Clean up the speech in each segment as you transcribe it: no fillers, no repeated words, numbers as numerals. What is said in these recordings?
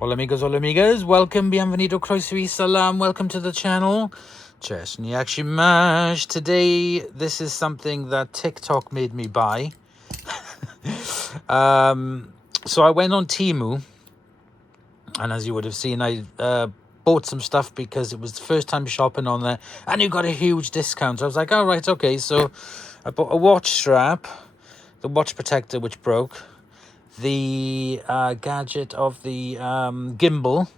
Hola amigos, hola amigas, welcome, bienvenido, croeso y salam, welcome to the channel. Chesney actually mash. Today, this is something that TikTok made me buy. So I went on Temu, and as you would have seen, I bought some stuff because it was the first time shopping on there, and you got a huge discount. So I was like, all right, okay. So I bought a watch strap, the watch protector which broke, the gadget of the gimbal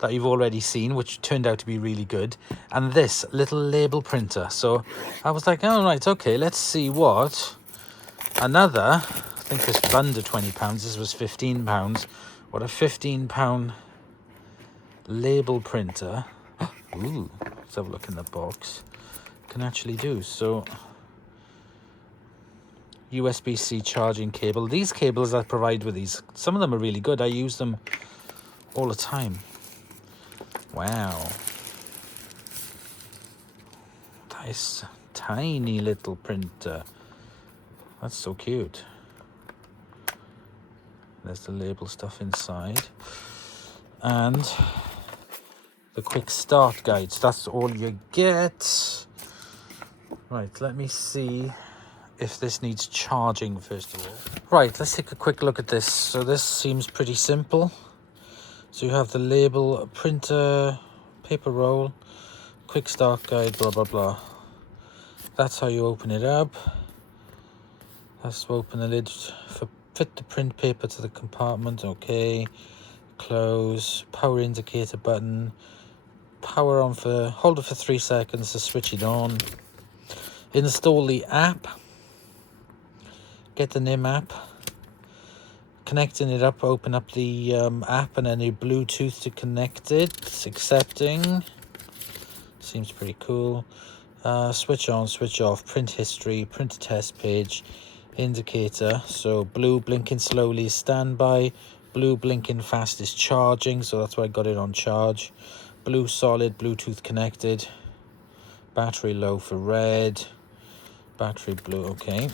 that you've already seen, which turned out to be really good, and this little label printer. So I was like, all right, okay, let's see what another, I think this was under £20, this was £15, what a £15 label printer, ooh, let's have a look in the box, can actually do. So USB-C charging cable. These cables I provide with these, some of them are really good. I use them all the time. Wow. Nice tiny little printer. That's so cute. There's the label stuff inside. And the quick start guide. So that's all you get. Right, let me see if this needs charging first of all. Right, let's take a quick look at this. So this seems pretty simple. So you have the label, printer, paper roll, quick start guide, blah blah blah. That's how you open it up. That's to open the lid for fit the print paper to the compartment. Okay, close, power indicator button, power on for, hold it for 3 seconds to switch it on. Install the app, get the NIM app, connecting it up, open up the app and then your Bluetooth to connect it. It's accepting, seems pretty cool. Switch on, switch off, print history, print a test page, indicator. So blue blinking slowly, standby, blue blinking fast is charging, so that's why I got it on charge. Blue solid, Bluetooth connected, battery low for red, battery blue. Okay,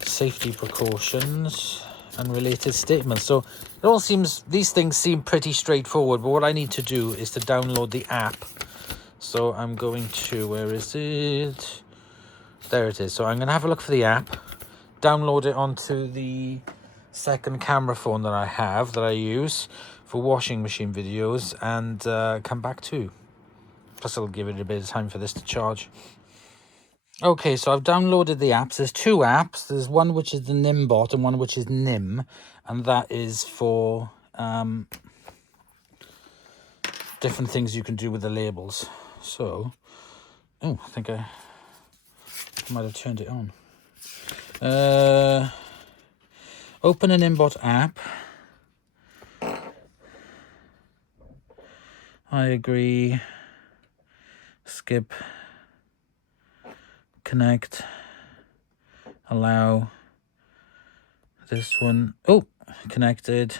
safety precautions and related statements. So it all seems, these things seem pretty straightforward, but what I need to do is to download the app. So I'm going to, where is it? There it is. So I'm going to have a look for the app, download it onto the second camera phone that I have, that I use for washing machine videos, and come back to. Plus it'll give it a bit of time for this to charge. Okay, so I've downloaded the apps. There's two apps. There's one which is the NIMBOT and one which is NIM, and that is for different things you can do with the labels. So, oh, I think I might have turned it on. Open an NIMBOT app. I agree. Skip. Connect. Allow. This one. Oh, connected.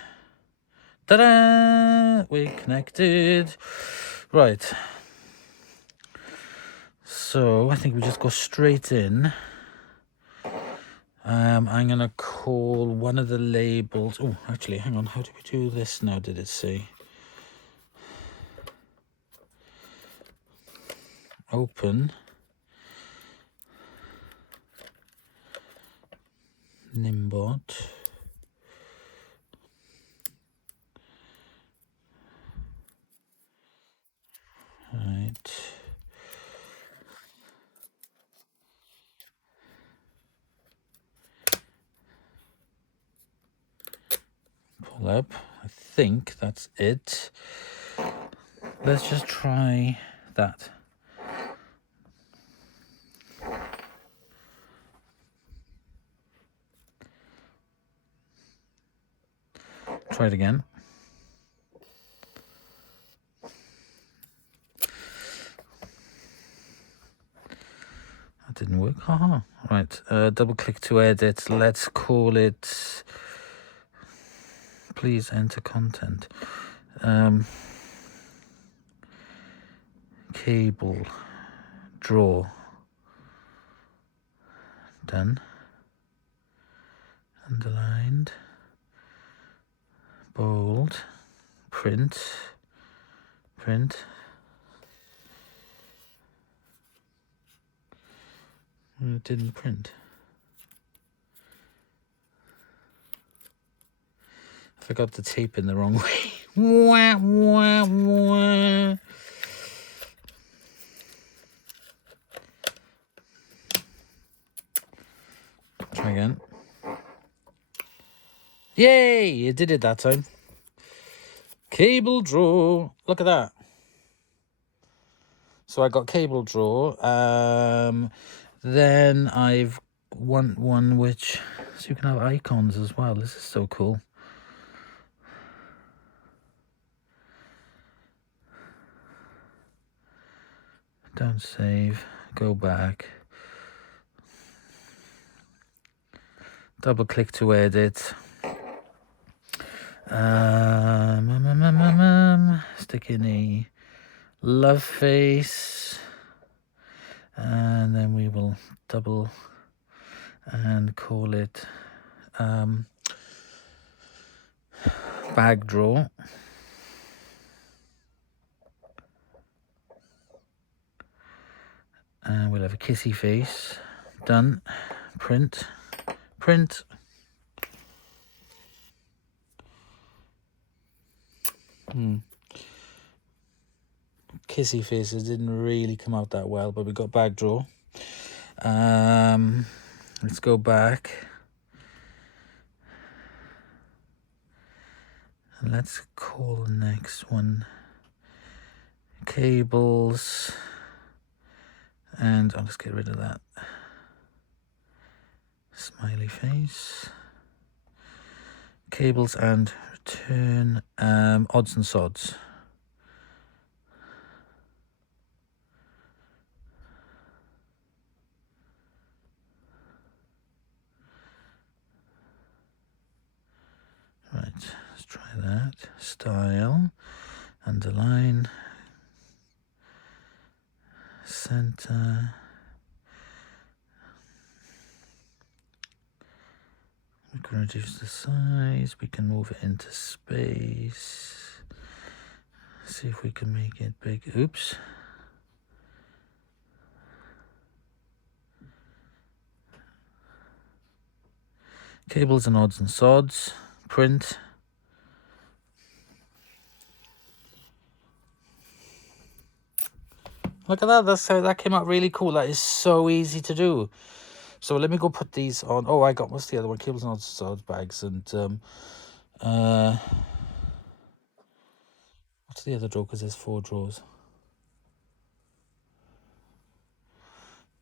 Ta-da! We're connected. Right. So I think we just go straight in. I'm going to call one of the labels. Oh, actually, hang on. How do we do this now? Did it say? Open. NIMBOT. Right. Pull up. I think that's it. Let's just try that. Try it again. That didn't work. Haha. Right. Double click to edit. Let's call it. Please enter content. Cable. Draw. Done. Underlined. bold, print. It didn't print. I forgot the tape in the wrong way. Wah, wah, wah. Try again. Yay! You did it that time. Cable draw. Look at that. So I got cable draw. Then I've one which, so you can have icons as well. This is so cool. Don't save. Go back. Double click to edit. Stick in a love face, and then we will double and call it bag draw. And we'll have a kissy face. Done. Print. Kissy faces didn't really come out that well, but we got bag draw. Let's go back. And let's call the next one cables. And I'll just get rid of that smiley face. Cables and return odds and sods. Right, let's try that. Style, underline, center. We can reduce the size, we can move it into space. See if we can make it big. Oops. Cables and odds and sods. Print. Look at that. That came out really cool. That is so easy to do. So let me go put these on. Oh, I got, what's the other one? Cables and odds and sods, bags, and what's the other drawer? Because there's 4 drawers.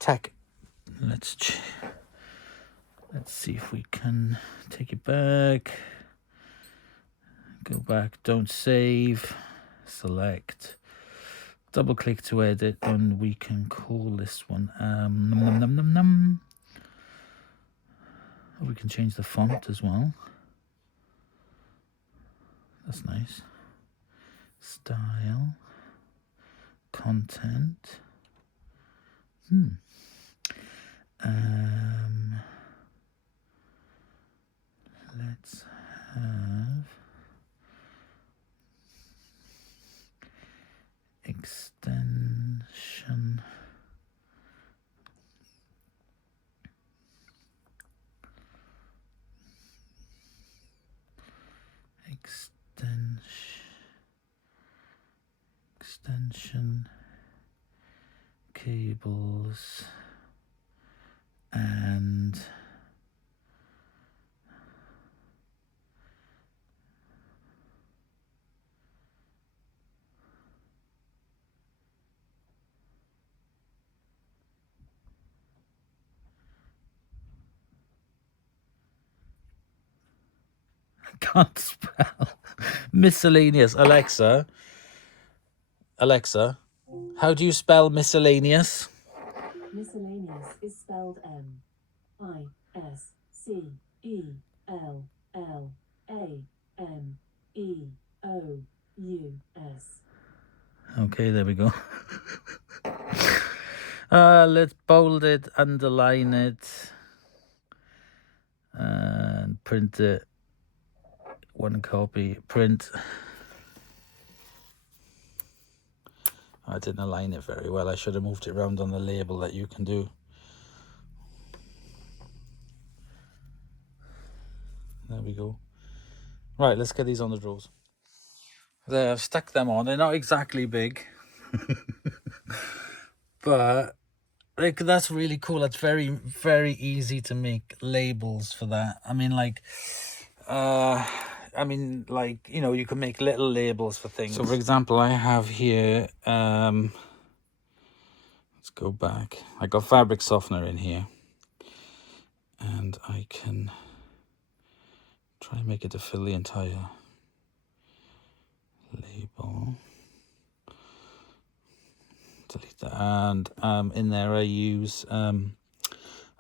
Tech. Let's see if we can take it back. Go back. Don't save. Select. Double click to edit, and we can call this one we can change the font as well. That's nice. Style, content. Let's have extension. Extension cables and I can't spell. Miscellaneous. Alexa, how do you spell miscellaneous? Miscellaneous is spelled M-I-S-C-E-L-L-A-N-E-O-U-S. Okay, there we go. Let's bold it, underline it, and print it 1 copy, print. I didn't align it very well. I should have moved it around on the label that you can do. There we go. Right, let's get these on the drawers. There, I've stuck them on. They're not exactly big. But like, that's really cool. That's very, very easy to make labels for that. I mean, like, you know, you can make little labels for things. So, for example, I have here, let's go back. I got fabric softener in here. And I can try and make it to fill the entire label. Delete that. And in there I use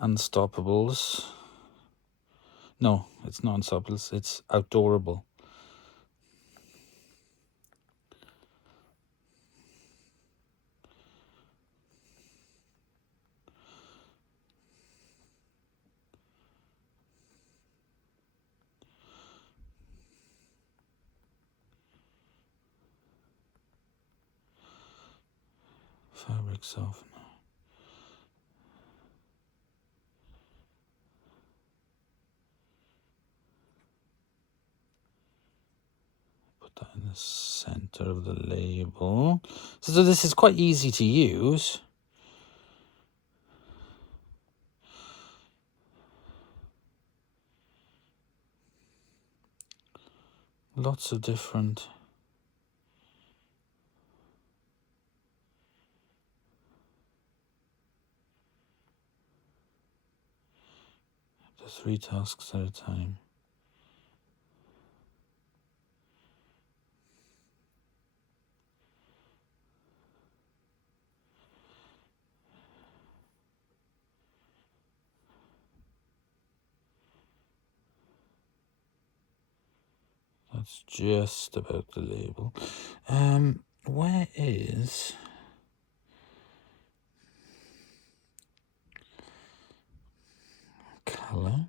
Unstoppables. No, it's not Unstoppables, it's Outdoorable. Fabric softener. Put that in the center of the label. So this is quite easy to use. Lots of different up to 3 tasks at a time. That's just about the label. Where is color?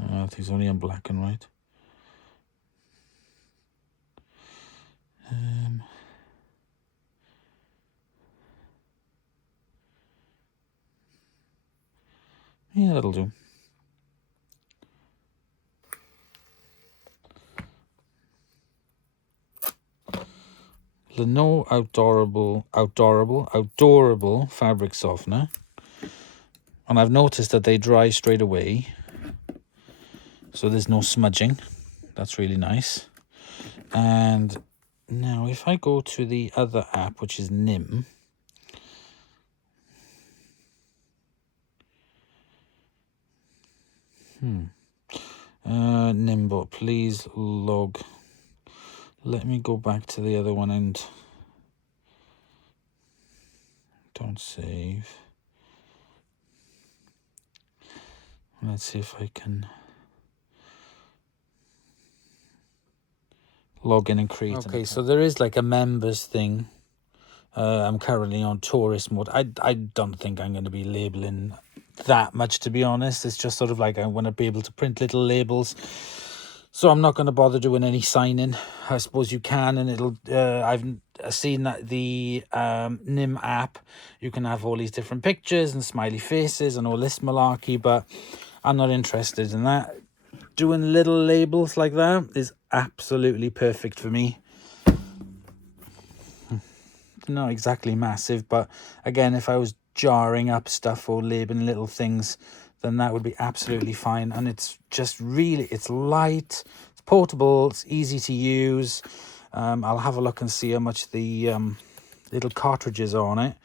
I think it's only on black and white. Yeah, that'll do. Leno Outdoorable fabric softener. And I've noticed that they dry straight away. So there's no smudging. That's really nice. And now if I go to the other app, which is NIM. NIMBOT, please log. Let me go back to the other one and don't save. Let's see if I can log in and create. Okay, so there is like a members thing. I'm currently on tourist mode. I don't think I'm going to be labeling that much, to be honest. It's just sort of like I want to be able to print little labels. So I'm not going to bother doing any signing. I suppose you can, and it'll. I've seen that the NIM app, you can have all these different pictures and smiley faces and all this malarkey, but I'm not interested in that. Doing little labels like that is absolutely perfect for me. Not exactly massive, but again, if I was jarring up stuff or labeling little things, then that would be absolutely fine. And it's just really, it's light, it's portable, it's easy to use. I'll have a look and see how much the little cartridges are on it.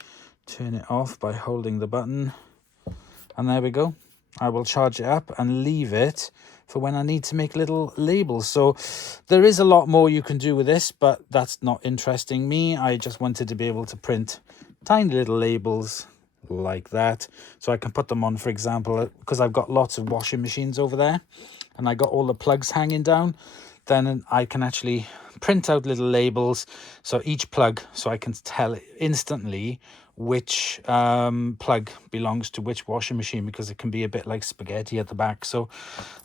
Turn it off by holding the button, and there we go. I will charge it up and leave it for when I need to make little labels. So there is a lot more you can do with this, but that's not interesting me. I just wanted to be able to print tiny little labels like that, so I can put them on, for example, because I've got lots of washing machines over there and I got all the plugs hanging down. Then I can actually print out little labels, so each plug, so I can tell instantly which plug belongs to which washing machine, because it can be a bit like spaghetti at the back. So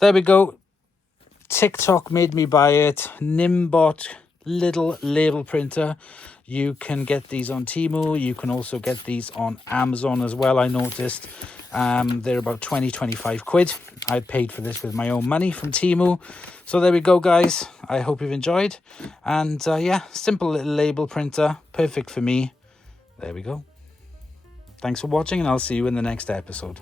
there we go. TikTok made me buy it. NIMBOT little label printer. You can get these on Temu. You can also get these on Amazon as well, I noticed. They're about 20-25 quid. I paid for this with my own money from Temu. So there we go, guys. I hope you've enjoyed. And yeah, simple little label printer. Perfect for me. There we go. Thanks for watching, and I'll see you in the next episode.